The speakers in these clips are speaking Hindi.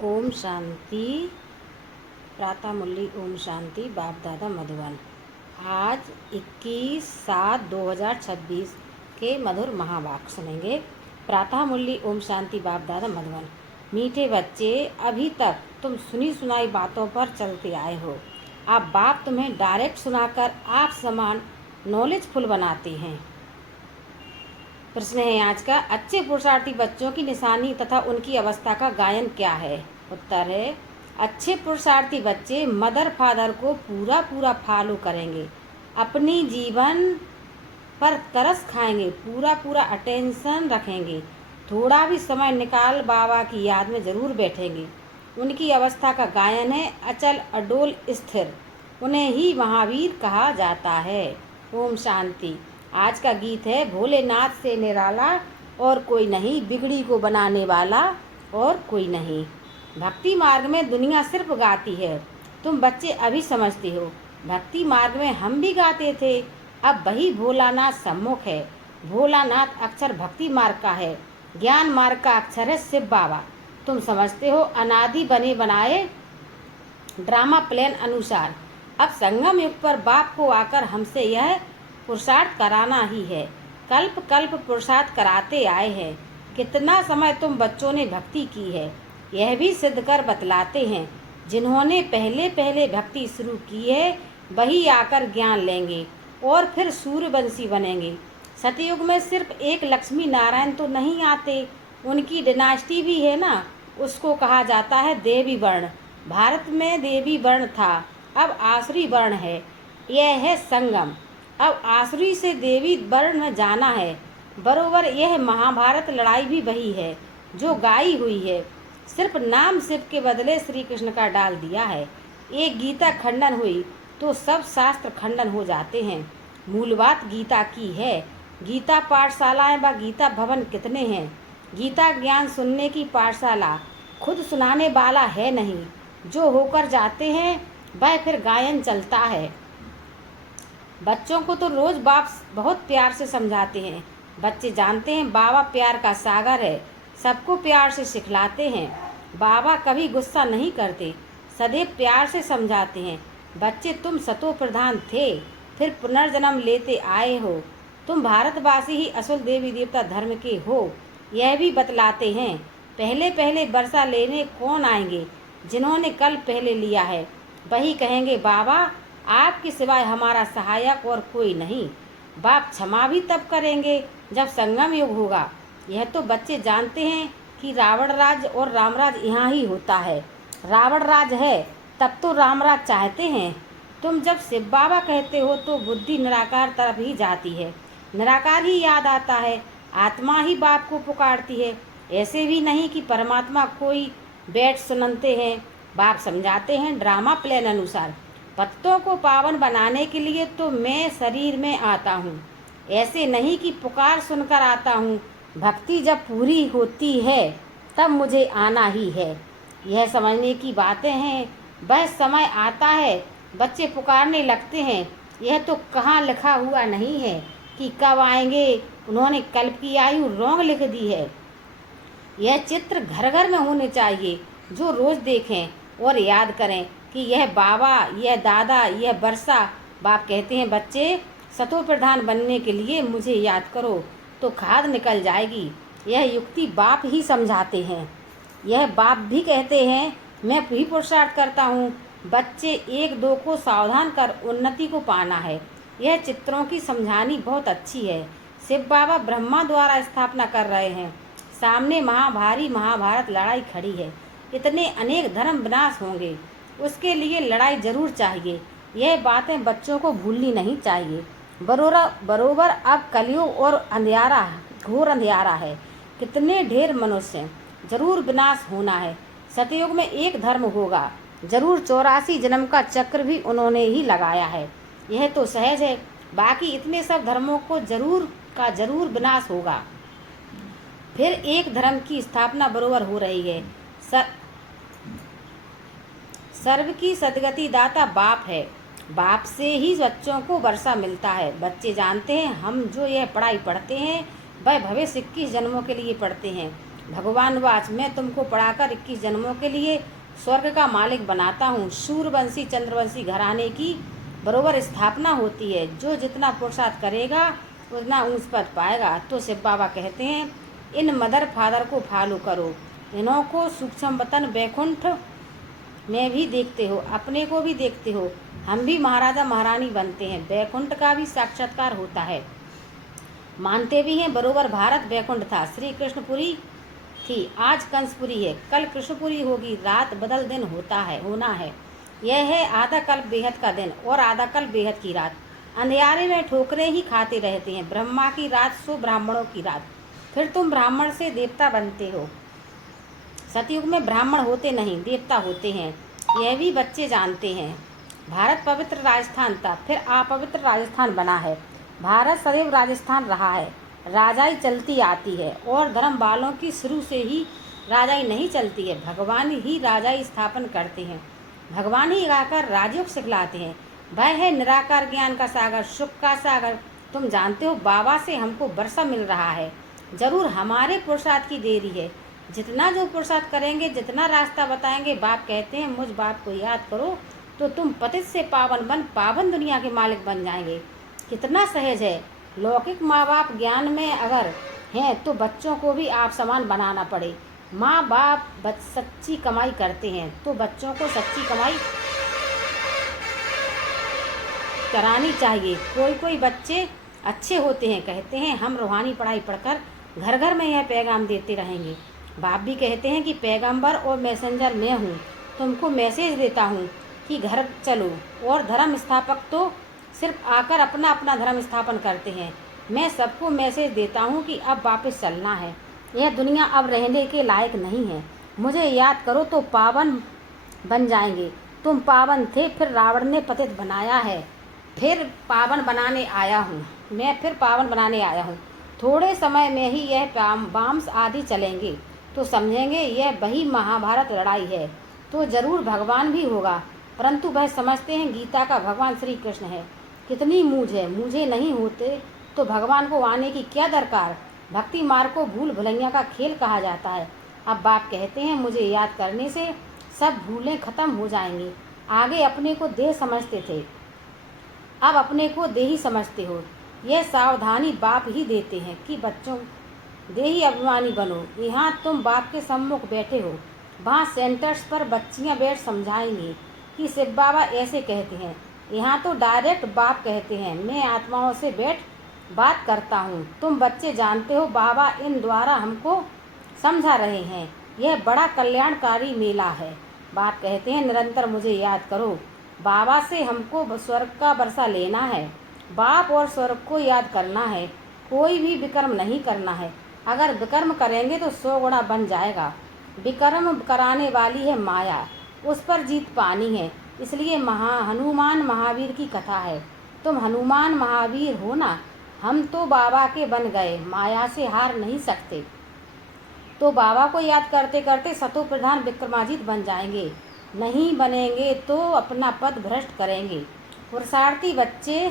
ओम शांति। प्रातः मुरली ओम शांति। बाप दादा मधुबन। आज 21/7/2026 के मधुर महावाक्य सुनेंगे। प्रातः मुरली ओम शांति। बाप दादा मधुबन। मीठे बच्चे, अभी तक तुम सुनी सुनाई बातों पर चलते आए हो। अब बाप तुम्हें डायरेक्ट सुनाकर आप समान नॉलेजफुल बनाते हैं। प्रश्न है आज का, अच्छे पुरुषार्थी बच्चों की निशानी तथा उनकी अवस्था का गायन क्या है। उत्तर है, अच्छे पुरुषार्थी बच्चे मदर फादर को पूरा पूरा फॉलो करेंगे, अपनी जीवन पर तरस खाएंगे, पूरा पूरा अटेंशन रखेंगे, थोड़ा भी समय निकाल बाबा की याद में ज़रूर बैठेंगे। उनकी अवस्था का गायन है अचल अडोल स्थिर, उन्हें ही महावीर कहा जाता है। ओम शांति। आज का गीत है, भोलेनाथ से निराला और कोई नहीं, बिगड़ी को बनाने वाला और कोई नहीं। भक्ति मार्ग में दुनिया सिर्फ गाती है, तुम बच्चे अभी समझते हो। भक्ति मार्ग में हम भी गाते थे, अब वही भोलानाथ सम्मुख है। भोलानाथ अक्षर भक्ति मार्ग का है, ज्ञान मार्ग का अक्षर है शिव बाबा। तुम समझते हो, अनादि बने बनाए ड्रामा प्लान अनुसार अब संगम युग पर बाप को आकर हमसे यह पुरुषार्थ कराना ही है। कल्प कल्प पुरुषार्थ कराते आए हैं। कितना समय तुम बच्चों ने भक्ति की है, यह भी सिद्ध कर बतलाते हैं। जिन्होंने पहले पहले भक्ति शुरू की है, वही आकर ज्ञान लेंगे और फिर सूर्यवंशी बनेंगे। सतयुग में सिर्फ एक लक्ष्मी नारायण तो नहीं आते, उनकी डिनास्टी भी है ना, उसको कहा जाता है देवी वर्ण। भारत में देवी वर्ण था, अब आसुरी वर्ण है। यह है संगम, अब आसुरी से देवी वर्ण में जाना है। बरोबर यह महाभारत लड़ाई भी वही है जो गाई हुई है, सिर्फ नाम शिव के बदले श्री कृष्ण का डाल दिया है। एक गीता खंडन हुई तो सब शास्त्र खंडन हो जाते हैं। मूल बात गीता की है। गीता पाठशालाएं व गीता भवन कितने हैं। गीता ज्ञान सुनने की पाठशाला, खुद सुनाने वाला है नहीं। जो होकर जाते हैं वह फिर गायन चलता है। बच्चों को तो रोज बाप बहुत प्यार से समझाते हैं। बच्चे जानते हैं बाबा प्यार का सागर है, सबको प्यार से सिखलाते हैं। बाबा कभी गुस्सा नहीं करते, सदैव प्यार से समझाते हैं। बच्चे, तुम सतो प्रधान थे, फिर पुनर्जन्म लेते आए हो। तुम भारतवासी ही असल देवी देवता धर्म के हो, यह भी बतलाते हैं। पहले पहले वर्षा लेने कौन आएंगे, जिन्होंने कल पहले लिया है वही कहेंगे बाबा आपके सिवाय हमारा सहायक और कोई नहीं। बाप क्षमा भी तब करेंगे जब संगम युग होगा। यह तो बच्चे जानते हैं कि रावण राज और रामराज यहाँ ही होता है। रावण राज है तब तो रामराज चाहते हैं। तुम जब शिव बाबा कहते हो तो बुद्धि निराकार तरफ ही जाती है, निराकार ही याद आता है, आत्मा ही बाप को पुकारती है। ऐसे भी नहीं कि परमात्मा कोई बैठ सुनते हैं। बाप समझाते हैं ड्रामा प्लान अनुसार। पत्तों को पावन बनाने के लिए तो मैं शरीर में आता हूँ, ऐसे नहीं कि पुकार सुनकर आता हूँ। भक्ति जब पूरी होती है तब मुझे आना ही है। यह समझने की बातें हैं। वह समय आता है, बच्चे पुकारने लगते हैं। यह तो कहाँ लिखा हुआ नहीं है कि कब आएंगे। उन्होंने कल्प की आयु रोंग लिख दी है। यह चित्र घर घर में होने चाहिए, जो रोज देखें और याद करें कि यह बाबा, यह दादा, यह वर्षा। बाप कहते हैं बच्चे, सतो प्रधान बनने के लिए मुझे याद करो तो खाद निकल जाएगी। यह युक्ति बाप ही समझाते हैं। यह बाप भी कहते हैं मैं भी पुरुषार्थ करता हूँ। बच्चे, एक दो को सावधान कर उन्नति को पाना है। यह चित्रों की समझानी बहुत अच्छी है। शिव बाबा ब्रह्मा द्वारा स्थापना कर रहे हैं, सामने महाभारी महाभारत लड़ाई खड़ी है। इतने अनेक धर्म विनाश होंगे, उसके लिए लड़ाई जरूर चाहिए। यह बातें बच्चों को भूलनी नहीं चाहिए। बरोबर अब कलयुग और अंधियारा, घोर अंधियारा है। कितने ढेर मनुष्य, जरूर विनाश होना है। सतयुग में एक धर्म होगा, जरूर 84 जन्म का चक्र भी उन्होंने ही लगाया है। यह तो सहज है, बाकी इतने सब धर्मों को जरूर विनाश होगा। फिर एक धर्म की स्थापना बरोबर हो रही है। सर्व की सदगति दाता बाप है। बाप से ही बच्चों को वर्षा मिलता है। बच्चे जानते हैं हम जो यह पढ़ाई पढ़ते हैं वह भविष्य 21 जन्मों के लिए पढ़ते हैं। भगवान वाच, मैं तुमको पढ़ाकर 21 जन्मों के लिए स्वर्ग का मालिक बनाता हूँ। सूर्यवंशी चंद्रवंशी घराने की बरोबर स्थापना होती है। जो जितना पुरुषार्थ करेगा उतना ऊंच पद पाएगा। तो शिव बाबा कहते हैं, इन मदर फादर को फॉलो करो। इन्हों को सूक्ष्म वतन बैकुंठ में भी देखते हो, अपने को भी देखते हो। हम भी महाराजा महारानी बनते हैं, बैकुंठ का भी साक्षात्कार होता है। मानते भी हैं बरोबर भारत बैकुंठ था, श्री कृष्णपुरी थी, आज कंसपुरी है, कल कृष्णपुरी होगी। रात बदल दिन होना है। यह है आधा कल बेहद का दिन और आधा कल बेहद की रात। अंधियारे में ठोकरें ही खाते रहते हैं। ब्रह्मा की रात सो ब्राह्मणों की रात। फिर तुम ब्राह्मण से देवता बनते हो। सतयुग में ब्राह्मण होते नहीं, देवता होते हैं, यह भी बच्चे जानते हैं। भारत पवित्र राजस्थान था, फिर अपवित्र राजस्थान बना है। भारत सदैव राजस्थान रहा है। राजाई चलती आती है और धर्म वालों की शुरू से ही राजाई नहीं चलती है। भगवान ही राजाई स्थापन करते हैं, भगवान ही आकर राजयोग सिखलाते हैं। वह है निराकार ज्ञान का सागर, सुख का सागर। तुम जानते हो बाबा से हमको वर्षा मिल रहा है। जरूर हमारे पुरुषार्थ की देरी है। जितना जो पुरुषार्थ करेंगे, जितना रास्ता बताएंगे, बाप कहते हैं मुझ बाप को याद करो तो तुम पतित से पावन बन पावन दुनिया के मालिक बन जाएंगे। कितना सहज है। लौकिक माँ बाप ज्ञान में अगर हैं तो बच्चों को भी आप समान बनाना पड़े। माँ बाप सच्ची कमाई करते हैं तो बच्चों को सच्ची कमाई करानी चाहिए। कोई बच्चे अच्छे होते हैं, कहते हैं हम रूहानी पढ़ाई पढ़कर घर घर में यह पैगाम देते रहेंगे। बाप भी कहते हैं कि पैगंबर और मैसेंजर मैं हूँ, तुमको मैसेज देता हूँ कि घर चलो। और धर्म स्थापक तो सिर्फ आकर अपना अपना धर्म स्थापन करते हैं। मैं सबको मैसेज देता हूँ कि अब वापस चलना है, यह दुनिया अब रहने के लायक नहीं है। मुझे याद करो तो पावन बन जाएंगे। तुम पावन थे, फिर रावण ने पतित बनाया है, फिर पावन बनाने आया हूँ। मैं फिर पावन बनाने आया हूँ। थोड़े समय में ही यह बाम्स आदि चलेंगे तो समझेंगे यह वही महाभारत लड़ाई है। तो जरूर भगवान भी होगा, परंतु वह समझते हैं गीता का भगवान श्री कृष्ण है। कितनी मूझ है, मुझे नहीं होते तो भगवान को आने की क्या दरकार। भक्ति मार्ग को भूल भुलैया का खेल कहा जाता है। अब बाप कहते हैं मुझे याद करने से सब भूलें खत्म हो जाएंगी। आगे अपने को देह समझते थे, अब अपने को देही समझते हो। यह सावधानी बाप ही देते हैं कि बच्चों देही अभिमानी बनो। यहाँ तुम बाप के सम्मुख बैठे हो, वहाँ सेंटर्स पर बच्चियाँ बैठ समझाएंगी कि शिव बाबा ऐसे कहते हैं। यहाँ तो डायरेक्ट बाप कहते हैं मैं आत्माओं से बैठ बात करता हूँ। तुम बच्चे जानते हो बाबा इन द्वारा हमको समझा रहे हैं। यह बड़ा कल्याणकारी मेला है। बाप कहते हैं निरंतर मुझे याद करो। बाबा से हमको स्वर्ग का वर्षा लेना है। बाप और स्वर्ग को याद करना है, कोई भी विकर्म नहीं करना है। अगर विकर्म करेंगे तो 100 गुना बन जाएगा। विकर्म कराने वाली है माया, उस पर जीत पानी है। इसलिए हनुमान महावीर की कथा है। तुम हनुमान महावीर हो ना, हम तो बाबा के बन गए, माया से हार नहीं सकते। तो बाबा को याद करते करते सतो प्रधान विक्रमाजीत बन जाएंगे। नहीं बनेंगे तो अपना पद भ्रष्ट करेंगे। पुरुषार्थी बच्चे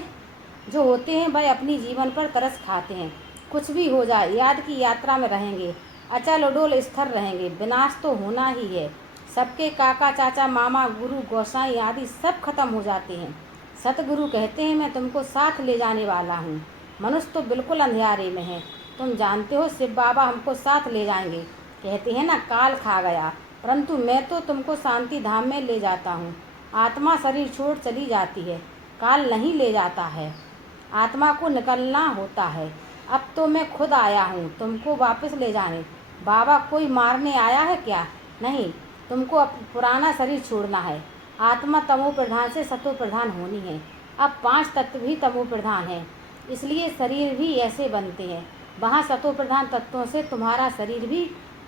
जो होते हैं वह अपनी जीवन पर तरस खाते हैं। कुछ भी हो जाए याद की यात्रा में रहेंगे, अचल अडोल स्थिर रहेंगे। विनाश तो होना ही है। सबके काका चाचा मामा गुरु गोसाई आदि सब खत्म हो जाते हैं। सतगुरु कहते हैं मैं तुमको साथ ले जाने वाला हूँ। मनुष्य तो बिल्कुल अंधेरे में है। तुम जानते हो शिव बाबा हमको साथ ले जाएंगे। कहते हैं ना काल खा गया, परंतु मैं तो तुमको शांति धाम में ले जाता हूँ। आत्मा शरीर छोड़ चली जाती है, काल नहीं ले जाता है, आत्मा को निकलना होता है। अब तो मैं खुद आया हूँ तुमको वापस ले जाने। बाबा कोई मारने आया है क्या? नहीं, तुमको अब पुराना शरीर छोड़ना है। आत्मा तमो प्रधान से सतो प्रधान होनी है। अब 5 तत्व भी तमो प्रधान है, इसलिए शरीर भी ऐसे बनते हैं। वहाँ सतो प्रधान तत्वों से तुम्हारा शरीर भी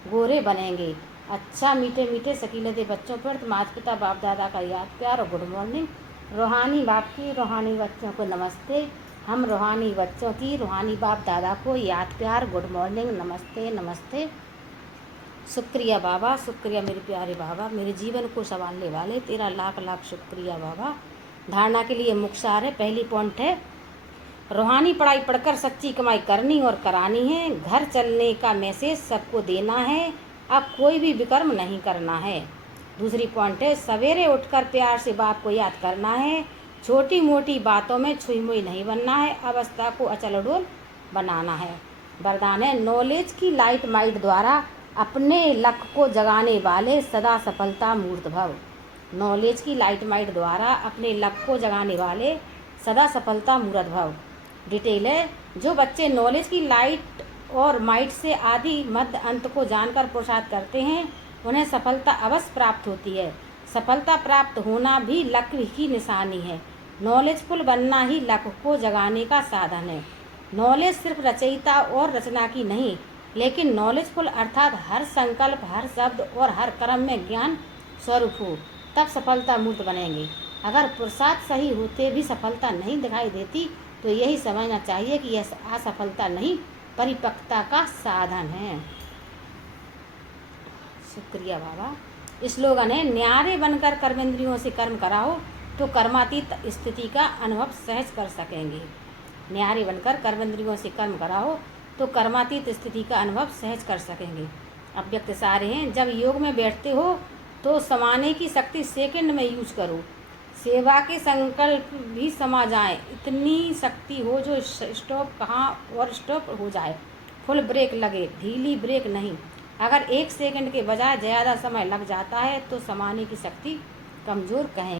गोरे बनेंगे। अच्छा मीठे मीठे शकीलते बच्चों पर माता पिता बाप दादा का याद प्यार और गुड मॉर्निंग। रूहानी बाप की रूहानी बच्चों को नमस्ते। हम रूहानी बच्चों की रूहानी बाप दादा को याद प्यार गुड मॉर्निंग नमस्ते नमस्ते। शुक्रिया बाबा, शुक्रिया मेरे प्यारे बाबा, मेरे जीवन को संभालने वाले। तेरा लाख लाख शुक्रिया बाबा। धारणा के लिए मुख्य सार है। पहली पॉइंट है रूहानी पढ़ाई पढ़कर सच्ची कमाई करनी और करानी है। घर चलने का मैसेज सबको देना है, अब कोई भी विकर्म नहीं करना है। दूसरी पॉइंट है, सवेरे उठकर प्यार से बाप को याद करना है। छोटी मोटी बातों में छुई मुई नहीं बनना है, अवस्था को अचल डोल बनाना है। वरदान है, नॉलेज की लाइट माइट द्वारा अपने लक को जगाने वाले सदा सफलता मूर्त भव। नॉलेज की लाइट माइट द्वारा अपने लक को जगाने वाले सदा सफलता मूर्त भव। डिटेल है, जो बच्चे नॉलेज की लाइट और माइट से आदि मध्य अंत को जानकर पुरुषार्थ करते हैं, उन्हें सफलता अवश्य प्राप्त होती है। सफलता प्राप्त होना भी लक की निशानी है। नॉलेजफुल बनना ही लक को जगाने का साधन है। नॉलेज सिर्फ रचयिता और रचना की नहीं, लेकिन नॉलेजफुल अर्थात हर संकल्प, हर शब्द और हर कर्म में ज्ञान स्वरूप हो, तब सफलता मूर्त बनेंगे। अगर पुरुषार्थ सही होते भी सफलता नहीं दिखाई देती तो यही समझना चाहिए कि यह असफलता नहीं, परिपक्वता का साधन है। शुक्रिया बाबा। स्लोगन है, न्यारे बनकर कर्मेंद्रियों से कर्म कराओ तो कर्मातीत स्थिति का अनुभव सहज कर सकेंगे। न्यारे बनकर कर्मेंद्रियों से कर्म कराओ तो कर्मातीत स्थिति का अनुभव सहज कर सकेंगे। अव्यक्त सारे हैं, जब योग में बैठते हो तो समाने की शक्ति सेकंड में यूज करो। सेवा के संकल्प भी समा जाए, इतनी शक्ति हो जो स्टॉप कहाँ और स्टॉप हो जाए। फुल ब्रेक लगे, ढीली ब्रेक नहीं। अगर 1 सेकंड के बजाय ज़्यादा समय लग जाता है तो समाने की शक्ति कमज़ोर कहें।